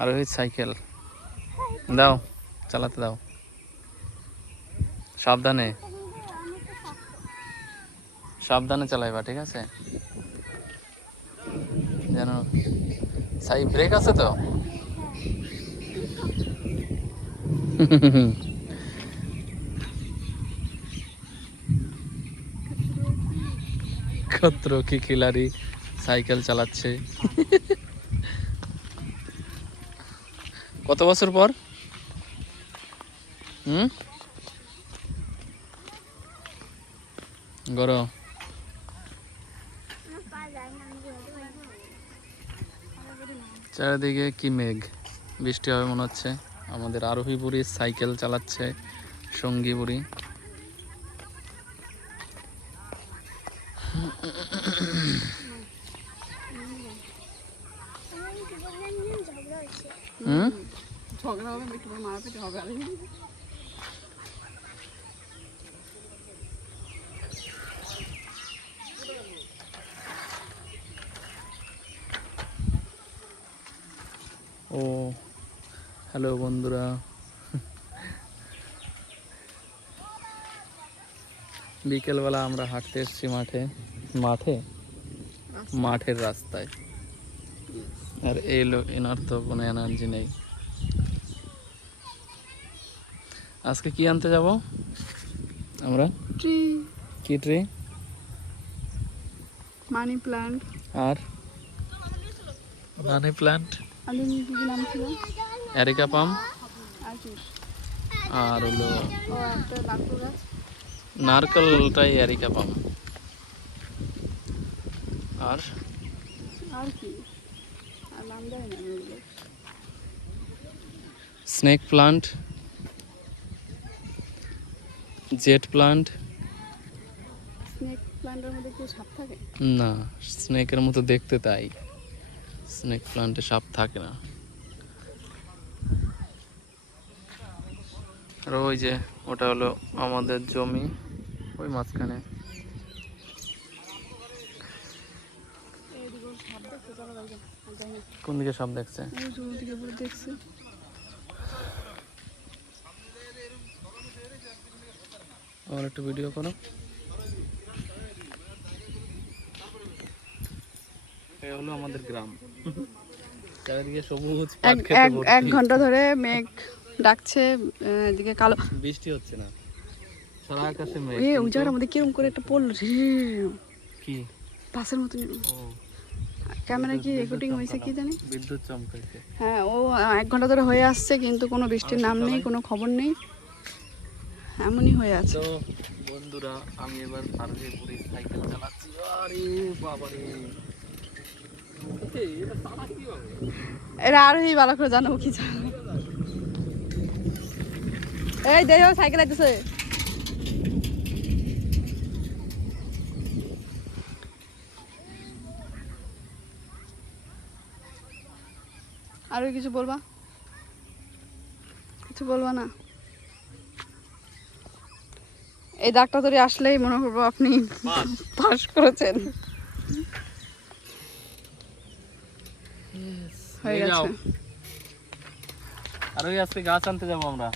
আরোহী সাইকেল দাও, চালাতে দাও, সাবধানে সাবধানে চালাইবা, ঠিক আছে? যেন সাই ব্রেক আছে তো? খতরো কি খিলাড়ি সাইকেল চালাচ্ছে। কত বছর পর? গরো চারিদিকে কি মেঘ, বৃষ্টি হবে মনে হচ্ছে। আমাদের আরোহী বুড়ি সাইকেল চালাচ্ছে, সঙ্গী বুড়ি। ঝগড়া হবে, একটু মারাপিটি হবে। ও হ্যালো বন্ধুরা, বিকেলবেলা আমরা হাঁটতে এসেছি মাঠের রাস্তায়। আর এই এনার তো কোনো এনার্জি নেই। আজকে কি আনতে যাব আমরা? কি ট্রি? Money plant. আর মানি প্ল্যান্ট, নাম ছিল এরিকা পাম, আর হলো নারকেলটাই এরিকা পাম। আর কি আর নাম জানি না। Snake plant, jet plant. Snake প্ল্যান্টের মধ্যে কি সাপ থাকে? না, স্নেকের মতো দেখতে, তাই স্নেক প্লান্টে সাপ থাকে না। আর ওই যে ওটা হলো আমাদের জমি, ওই মাঝখানে। কোন দিকে সাপ দেখছে? দেখছি। আমার একটু ভিডিও করো। এই হলো আমাদের গ্রাম, চারিদিকে সবুজ পাট খেতে ভর্তি। 1 ঘন্টা ধরে মেঘ ডাকছে, এদিকে কালো, বৃষ্টি হচ্ছে না, সারা আকাশে মেঘ। ওই জায়গার মধ্যে কিরকম করে একটা পড়লো কি বাসের মতো। ও ক্যামেরা কি রেকর্ডিং হয়েছে কি জানি। বিদ্যুৎ চমকাইছে। হ্যাঁ, ও 1 ঘন্টা ধরে হয়ে আসছে, কিন্তু কোনো বৃষ্টির নাম নেই, কোনো খবর নেই, এমনই হয়ে আছে। তো বন্ধুরা, আমি এবার আরোহী বুড়ি সাইকেল চালাচ্ছি। আরে বাবারে, এরা আরোহী ভালো করে জানো কি জানো। এই দেখো সাইকেল আইতেছে। আরো কিছু বলবা? কিছু বলবা না? এই দাগটা ধরে আসলেই মনে করবো আপনি পাস করেছেন। হয়ে গেছে। আর ওই আজকে গাছ আনতে যাবো আমরা।